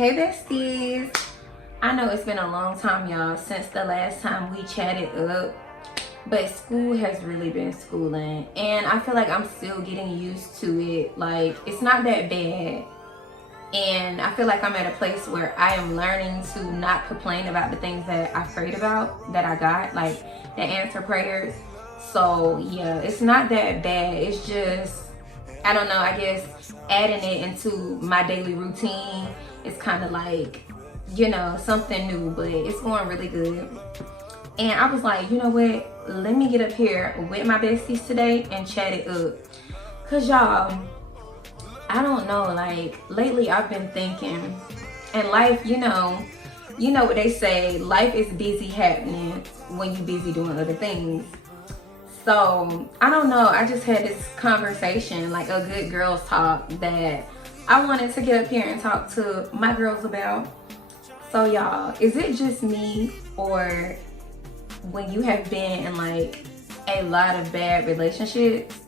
Hey besties, I know it's been a long time y'all since the last time we chatted up, but school has really been schooling and I feel like I'm still getting used to it. Like, it's not that bad, and I feel like I'm at a place where I am learning to not complain about the things that I prayed about, that I got, like the answer prayers. So yeah, it's not that bad. It's just, I don't know, I guess adding it into my daily routine is kind of like, you know, something new, but it's going really good. And I was like, you know what, let me get up here with my besties today and chat it up. Cause y'all, I don't know, like lately I've been thinking, and life, you know what they say, life is busy happening when you busy doing other things. So I don't know, I just had this conversation, like a good girls talk, that I wanted to get up here and talk to my girls about. So y'all, is it just me, or when you have been in like a lot of bad relationships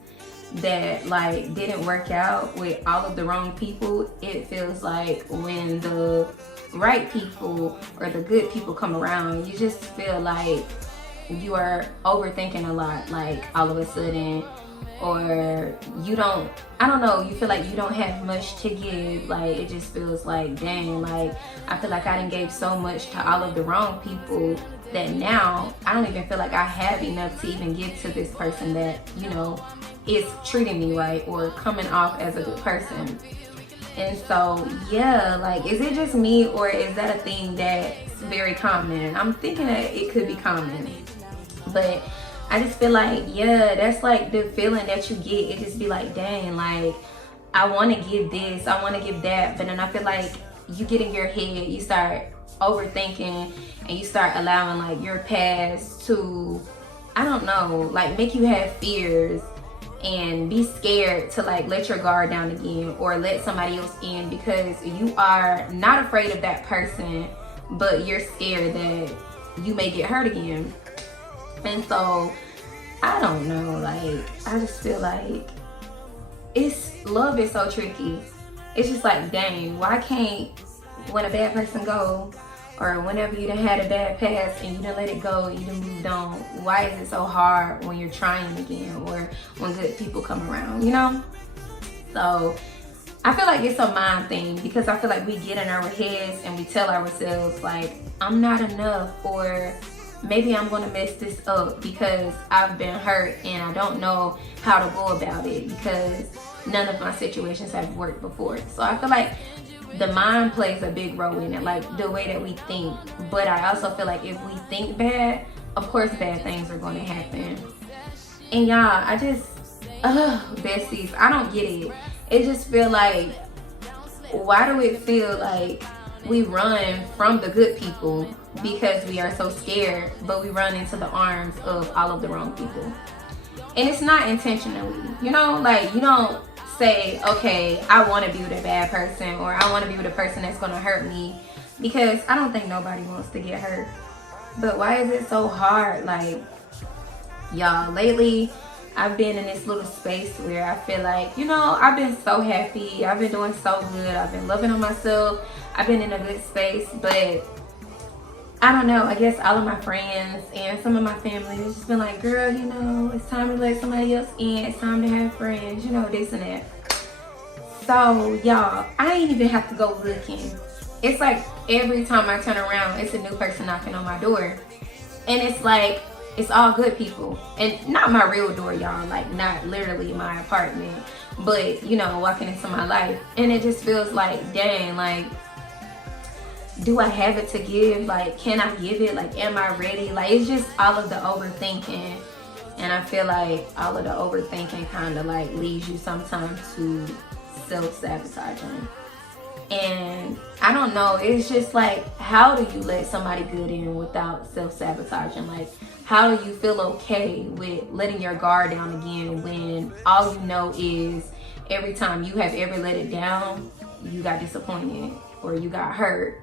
that like didn't work out with all of the wrong people, it feels like when the right people or the good people come around, you just feel like you are overthinking a lot, like all of a sudden, or you don't, I don't know, you feel like you don't have much to give. Like, it just feels like, dang, like I feel like I done gave so much to all of the wrong people that now I don't even feel like I have enough to even give to this person that, you know, is treating me right or coming off as a good person. And so yeah, like, is it just me, or is that a thing that's very common? I'm thinking that it could be common, but I just feel like, yeah, that's like the feeling that you get. It just be like, dang, like I want to give this, I want to give that, but then I feel like you get in your head, you start overthinking, and you start allowing like your past to, I don't know, like make you have fears and be scared to like let your guard down again or let somebody else in, because you are not afraid of that person, but you're scared that you may get hurt again. And so I don't know, like I just feel like love is so tricky. It's just like, dang, why can't, when a bad person go, or whenever you done had a bad past and you done let it go, you done moved on, why is it so hard when you're trying again, or when good people come around, you know? So I feel like it's a mind thing, because I feel like we get in our heads and we tell ourselves like, I'm not enough, or maybe I'm gonna mess this up because I've been hurt and I don't know how to go about it because none of my situations have worked before. So I feel like the mind plays a big role in it, like the way that we think. But I also feel like if we think bad, of course bad things are going to happen. And y'all, I just, besties, I don't get it. It just feel like, why do it feel like we run from the good people because we are so scared, but we run into the arms of all of the wrong people? And it's not intentionally, you know, like you don't say, okay, I want to be with a bad person, or I want to be with a person that's going to hurt me, because I don't think nobody wants to get hurt. But why is it so hard? Like, y'all, lately I've been in this little space where I feel like, you know, I've been so happy, I've been doing so good, I've been loving on myself, I've been in a good space. But I don't know, I guess all of my friends and some of my family has just been like, girl, you know, it's time to let somebody else in, it's time to have friends, you know, this and that. So y'all, I ain't even have to go looking. It's like every time I turn around, it's a new person knocking on my door. And it's like, it's all good people. And not my real door, y'all, like not literally my apartment, but you know, walking into my life. And it just feels like, dang, like, do I have it to give? Like, can I give it? Like, am I ready? Like, it's just all of the overthinking. And I feel like all of the overthinking kind of like leads you sometimes to self-sabotaging. And I don't know, it's just like, how do you let somebody good in without self-sabotaging? Like, how do you feel okay with letting your guard down again when all you know is every time you have ever let it down, you got disappointed or you got hurt?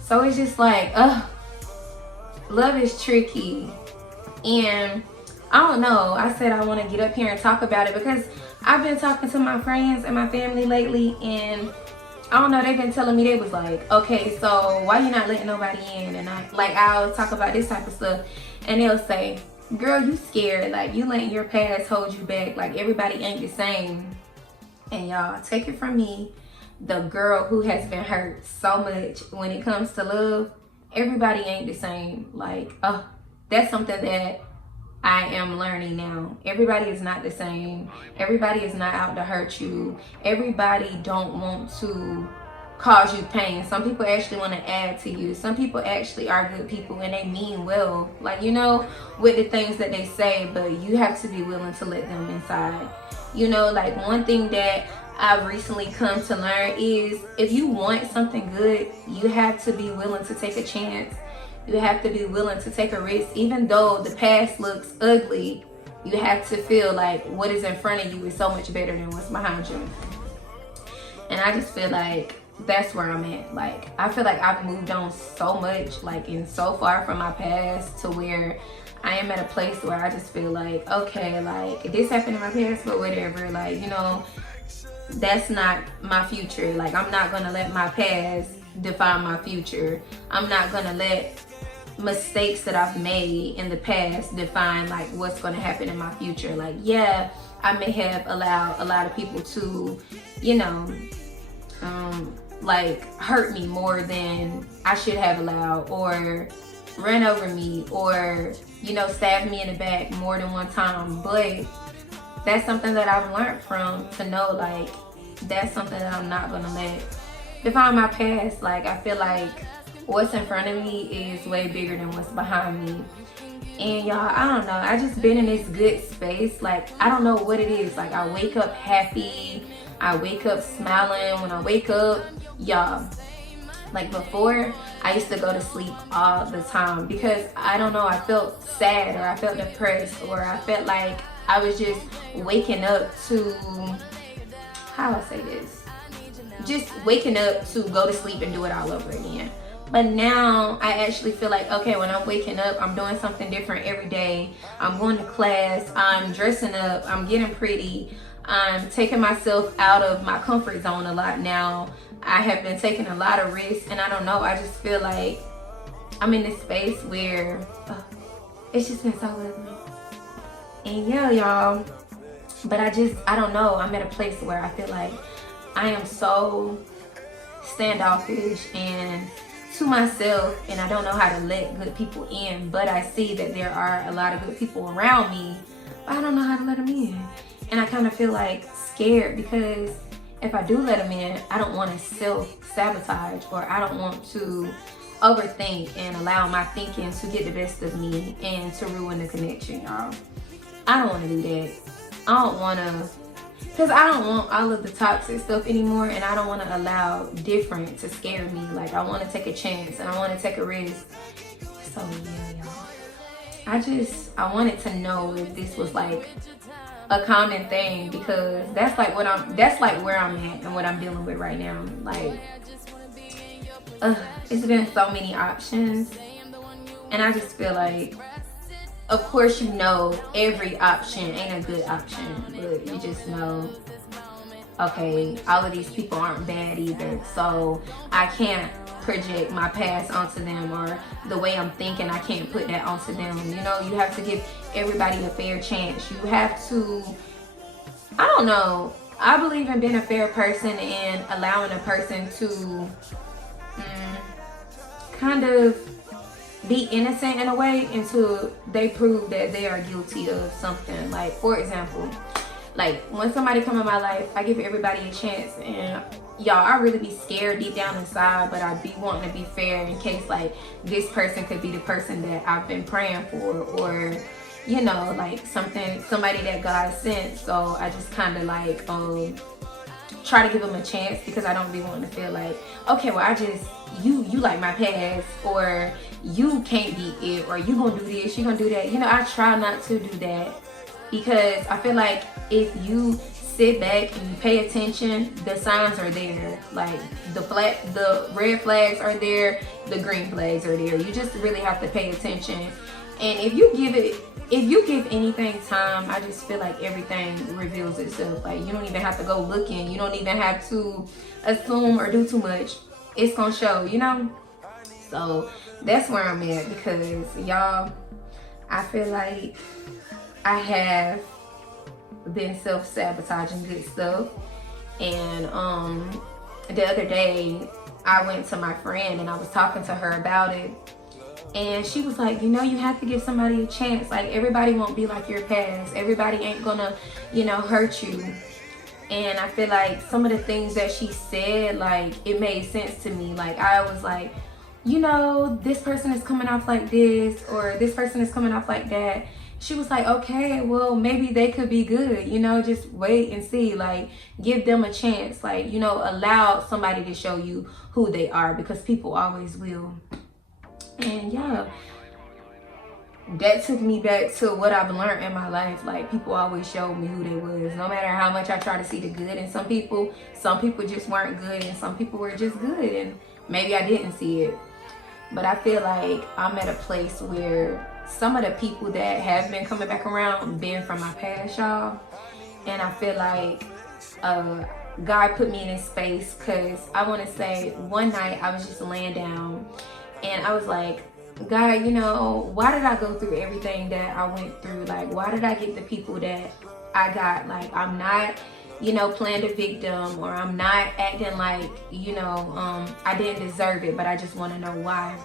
So it's just like, love is tricky. And I don't know, I said I want to get up here and talk about it because I've been talking to my friends and my family lately, and I don't know, they've been telling me, they was like, okay, so why you not letting nobody in? And I'll talk about this type of stuff, and they'll say, girl, you scared, like you letting your past hold you back, like everybody ain't the same. And y'all, take it from me, the girl who has been hurt so much when it comes to love, everybody ain't the same. Like, that's something that I am learning now. Everybody is not the same. Everybody is not out to hurt you. Everybody don't want to cause you pain. Some people actually want to add to you. Some people actually are good people and they mean well, like, you know, with the things that they say, but you have to be willing to let them inside. You know, like one thing that I've recently come to learn is if you want something good, you have to be willing to take a chance. You have to be willing to take a risk. Even though the past looks ugly, you have to feel like what is in front of you is so much better than what's behind you. And I just feel like that's where I'm at. Like, I feel like I've moved on so much, like, and so far from my past to where I am at a place where I just feel like, okay, like, this happened in my past, but whatever. Like, you know, that's not my future. Like, I'm not gonna let my past define my future. I'm not gonna let mistakes that I've made in the past define like what's going to happen in my future. Like, yeah, I may have allowed a lot of people to, you know, like hurt me more than I should have allowed, or ran over me, or, you know, stabbed me in the back more than one time. But that's something that I've learned from, to know like that's something that I'm not going to let define my past. Like, I feel like what's in front of me is way bigger than what's behind me. And y'all, I don't know, I just been in this good space. Like, I don't know what it is. Like, I wake up happy, I wake up smiling when I wake up. Y'all, like before, I used to go to sleep all the time because I don't know, I felt sad, or I felt depressed, or I felt like I was just waking up to, how do I say this, just waking up to go to sleep and do it all over again. But now I actually feel like, okay, when I'm waking up, I'm doing something different every day. I'm going to class, I'm dressing up, I'm getting pretty, I'm taking myself out of my comfort zone a lot now. I have been taking a lot of risks, and I don't know, I just feel like I'm in this space where it's just been so ugly. And yeah, y'all, but I don't know, I'm at a place where I feel like I am so standoffish and to myself, and I don't know how to let good people in. But I see that there are a lot of good people around me, but I don't know how to let them in. And I kind of feel like scared, because if I do let them in, I don't want to self-sabotage, or I don't want to overthink and allow my thinking to get the best of me and to ruin the connection, y'all. I don't want to do that. I don't want to, because I don't want all of the toxic stuff anymore, and I don't want to allow different to scare me. Like, I want to take a chance, and I want to take a risk. So yeah, y'all, I wanted to know if this was like a common thing, because that's like where I'm at and what I'm dealing with right now. Like, it's been so many options, and I just feel like, of course, you know, every option ain't a good option, but you just know, okay, all of these people aren't bad either, so I can't project my past onto them, or the way I'm thinking, I can't put that onto them. You know, you have to give everybody a fair chance. You have to, I don't know, I believe in being a fair person and allowing a person to kind of be innocent in a way until they prove that they are guilty of something. Like, for example, like when somebody come in my life, I give everybody a chance, and y'all, I really be scared deep down inside, but I be wanting to be fair in case like this person could be the person that I've been praying for, or, you know, like somebody that God sent. So I just kind of like try to give them a chance, because I don't be wanting to feel like, okay, well, I just, you like my past, or you can't be it, or you gonna do this, you gonna do that. You know, I try not to do that, because I feel like if you sit back and you pay attention, the signs are there. Like the red flags are there, the green flags are there. You just really have to pay attention And if you give anything time, I just feel like everything reveals itself. Like, you don't even have to go looking. You don't even have to assume or do too much. It's gonna show, you know? So that's where I'm at, because y'all, I feel like I have been self-sabotaging good stuff. And the other day I went to my friend and I was talking to her about it, and she was like, you know, you have to give somebody a chance. Like, everybody won't be like your past. Everybody ain't gonna, you know, hurt you. And I feel like some of the things that she said, like, it made sense to me. Like, I was like, you know, this person is coming off like this, or this person is coming off like that. She was like, okay, well, maybe they could be good, you know, just wait and see. Like, give them a chance. Like, you know, allow somebody to show you who they are, because people always will. And yeah, that took me back to what I've learned in my life. Like, people always showed me who they was, no matter how much I try to see the good in some people just weren't good, and some people were just good, and maybe I didn't see it. But I feel like I'm at a place where some of the people that have been coming back around been from my past, y'all. And I feel like God put me in this space, because I want to say one night I was just laying down and I was like, God, you know, why did I go through everything that I went through? Like, why did I get the people that I got? Like, I'm not, you know, playing the victim, or I'm not acting like, you know, I didn't deserve it, but I just want to know why.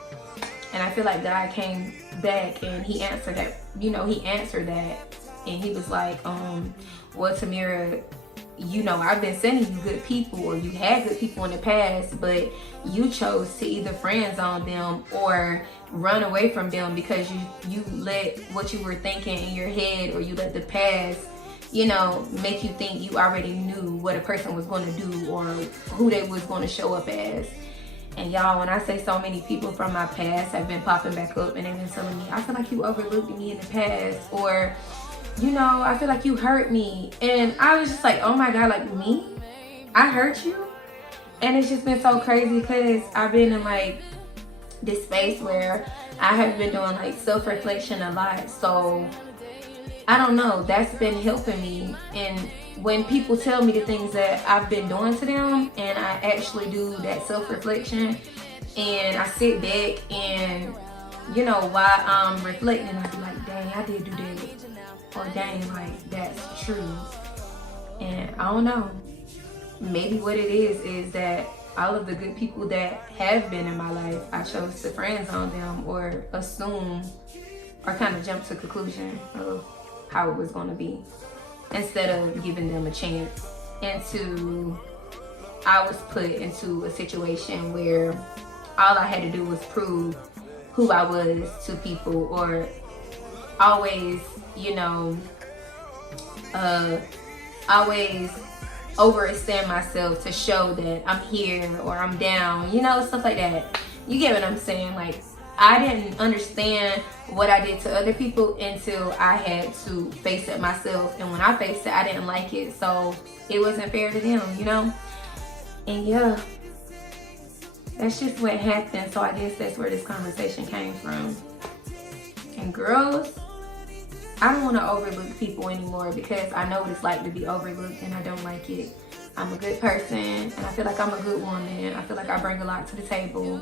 And I feel like God came back and he answered that, you know, he answered that. And he was like, well, Tamira, you know, I've been sending you good people, or you had good people in the past, but you chose to either friend zone them or run away from them, because you let what you were thinking in your head, or you let the past, you know, make you think you already knew what a person was going to do or who they was going to show up as. And y'all, when I say so many people from my past have been popping back up and they've been telling me, I feel like you overlooked me in the past, or, you know, I feel like you hurt me. And I was just like, oh my God, like, me? I hurt you? And it's just been so crazy, because I've been in like this space where I have been doing like self-reflection a lot. So I don't know, that's been helping me. And when people tell me the things that I've been doing to them, and I actually do that self-reflection, and I sit back and, you know, while I'm reflecting, I be like, dang, I did do that, or dang, like, that's true. And I don't know, maybe what it is that all of the good people that have been in my life, I chose to friend zone them, or assume, or kind of jump to conclusion of how it was going to be, instead of giving them a chance. And I was put into a situation where all I had to do was prove who I was to people, or always, you know, always overextend myself to show that I'm here or I'm down, you know, stuff like that. You get what I'm saying? Like, I didn't understand what I did to other people until I had to face it myself. And when I faced it, I didn't like it. So it wasn't fair to them, you know? And yeah, that's just what happened. So I guess that's where this conversation came from. And girls, I don't want to overlook people anymore, because I know what it's like to be overlooked, and I don't like it. I'm a good person, and I feel like I'm a good woman. I feel like I bring a lot to the table.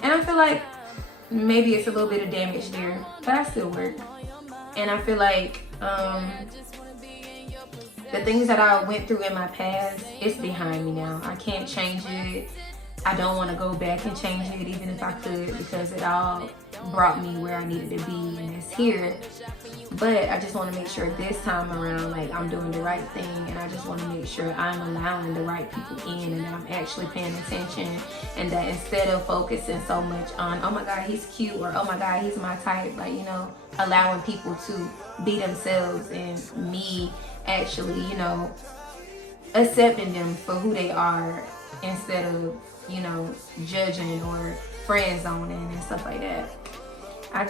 And I feel like maybe it's a little bit of damage there, but I still work. And I feel like the things that I went through in my past, it's behind me now. I can't change it. I don't want to go back and change it, even if I could, because it all brought me where I needed to be, and it's here. But I just want to make sure this time around, like, I'm doing the right thing, and I just want to make sure I'm allowing the right people in, and that I'm actually paying attention, and that instead of focusing so much on, oh my God, he's cute, or oh my God, he's my type, like, you know, allowing people to be themselves, and me actually, you know, accepting them for who they are, instead of, you know, judging or friend zoning and stuff like that. I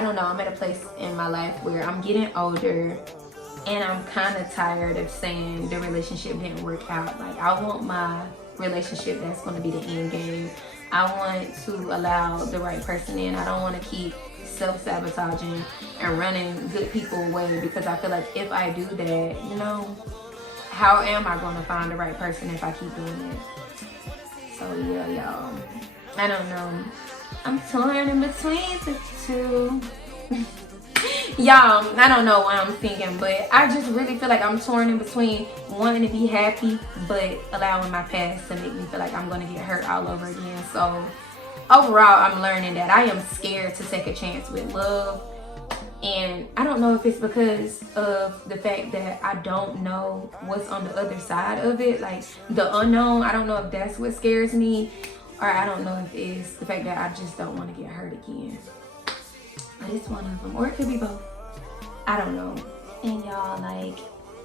don't know, I'm at a place in my life where I'm getting older, and I'm kind of tired of saying the relationship didn't work out. Like, I want my relationship that's going to be the end game. I want to allow the right person in. I don't want to keep self-sabotaging and running good people away, because I feel like if I do that, you know, how am I going to find the right person if I keep doing it? So yeah, y'all, I don't know. I'm torn in between the two. Y'all, I don't know what I'm thinking, but I just really feel like I'm torn in between wanting to be happy but allowing my past to make me feel like I'm going to get hurt all over again. So overall, I'm learning that I am scared to take a chance with love. And I don't know if it's because of the fact that I don't know what's on the other side of it, like the unknown. I don't know if that's what scares me, or I don't know if it's the fact that I just don't want to get hurt again. But it's one of them, or it could be both. I don't know. And y'all, like,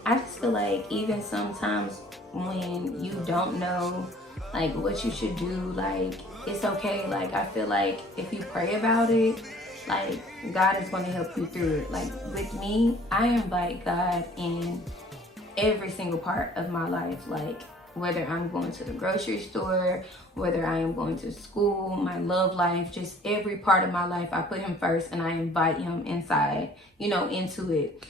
I just feel like even sometimes when you don't know like what you should do, like, it's okay. Like, I feel like if you pray about it, like, God is going to help you through it. Like, with me, I invite God in every single part of my life. Like, whether I'm going to the grocery store, whether I am going to school, my love life, just every part of my life, I put him first and I invite him inside, you know, into it.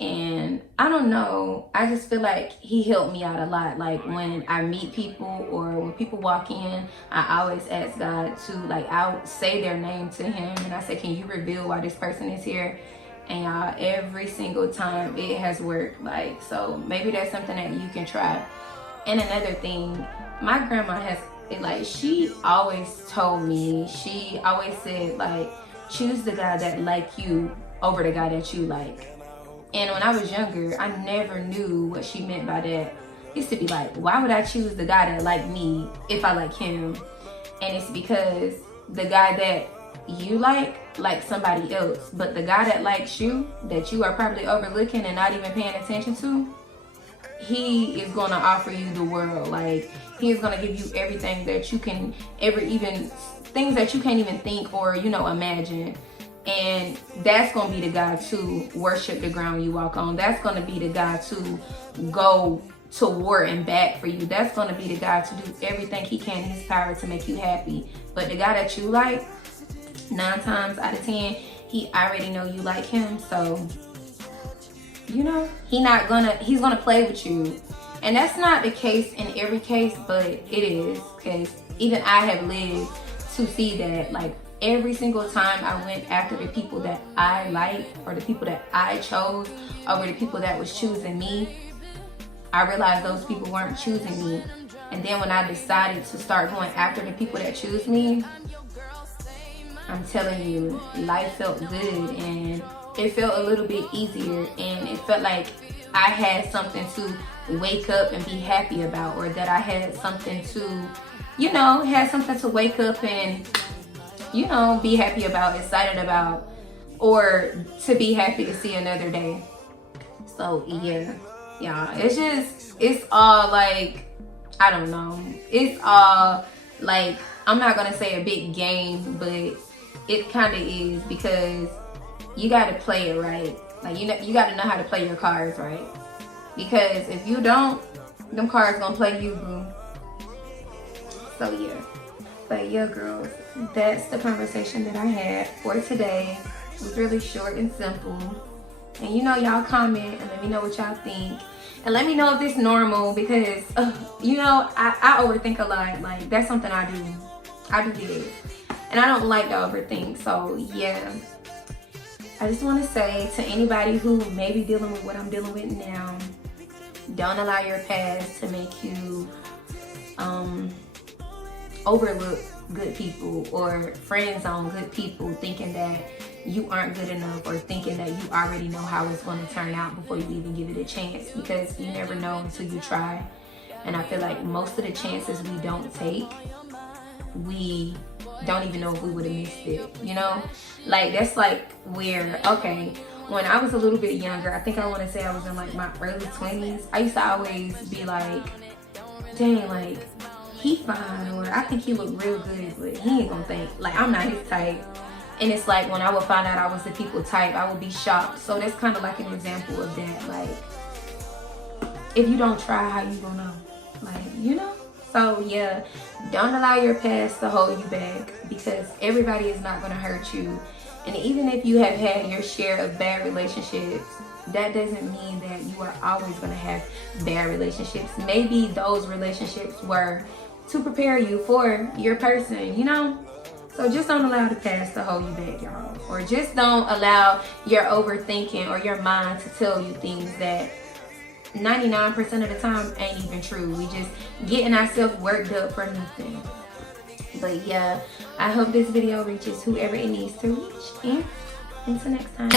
And I don't know, I just feel like he helped me out a lot. Like, when I meet people or when people walk in, I always ask God to, like, I'll say their name to him and I say, can you reveal why this person is here? And y'all, every single time it has worked. Like, so maybe that's something that you can try. And another thing, my grandma has, like, she always told me, she always said, like, choose the guy that like you over the guy that you like. And when I was younger, I never knew what she meant by that. I used to be like, why would I choose the guy that like me if I like him? And it's because the guy that you like somebody else, but the guy that likes you, that you are probably overlooking and not even paying attention to, he is going to offer you the world. Like, he is going to give you everything that you can ever, even things that you can't even think or, you know, imagine. And that's going to be the guy to worship the ground you walk on. That's going to be the guy to go to war and back for you. That's going to be the guy to do everything he can in his power to make you happy. But the guy that you like, 9 times out of 10, he already know you like him. So, you know, he's gonna play with you. And that's not the case in every case, but it is, because even I have lived to see that. Like, every single time I went after the people that I liked or the people that I chose over the people that was choosing me, I realized those people weren't choosing me. And then when I decided to start going after the people that choose me, I'm telling you, life felt good and it felt a little bit easier, and it felt like I had something to wake up and be happy about, or that I had something to, you know, wake up and, you know, be happy about, excited about, or to be happy to see another day. So yeah, y'all, it's all like, I don't know, it's all like, I'm not gonna say a big game, but it kind of is, because you got to play it right. Like, you got to know how to play your cards right, because if you don't, them cards gonna play you, boo. So yeah, but yeah, girls, that's the conversation that I had for today. It was really short and simple. And you know, y'all comment and let me know what y'all think, and let me know if it's normal, because you know, I overthink a lot. Like, that's something I do this, and I don't like to overthink. So yeah, I just want to say to anybody who may be dealing with what I'm dealing with now, don't allow your past to make you overlook good people or friend zone good people, thinking that you aren't good enough, or thinking that you already know how it's going to turn out before you even give it a chance, because you never know until you try. And I feel like most of the chances we don't take, we don't even know if we would have missed it, you know? Like, that's like where, okay, when I was a little bit younger, I think I want to say I was in like my early 20s, I used to always be like, dang, like, he fine, or I think he look real good, but he ain't gonna think, like, I'm not his type. And it's like, when I would find out I was the people type, I would be shocked. So that's kind of like an example of that. Like, if you don't try, how you gonna know? Like, you know? So yeah, don't allow your past to hold you back, because everybody is not gonna hurt you. And even if you have had your share of bad relationships, that doesn't mean that you are always going to have bad relationships. Maybe those relationships were to prepare you for your person, you know? So just don't allow the past to hold you back, y'all. Or just don't allow your overthinking or your mind to tell you things that 99% of the time ain't even true. We just getting ourselves worked up for nothing. But yeah, I hope this video reaches whoever it needs to reach. And until next time.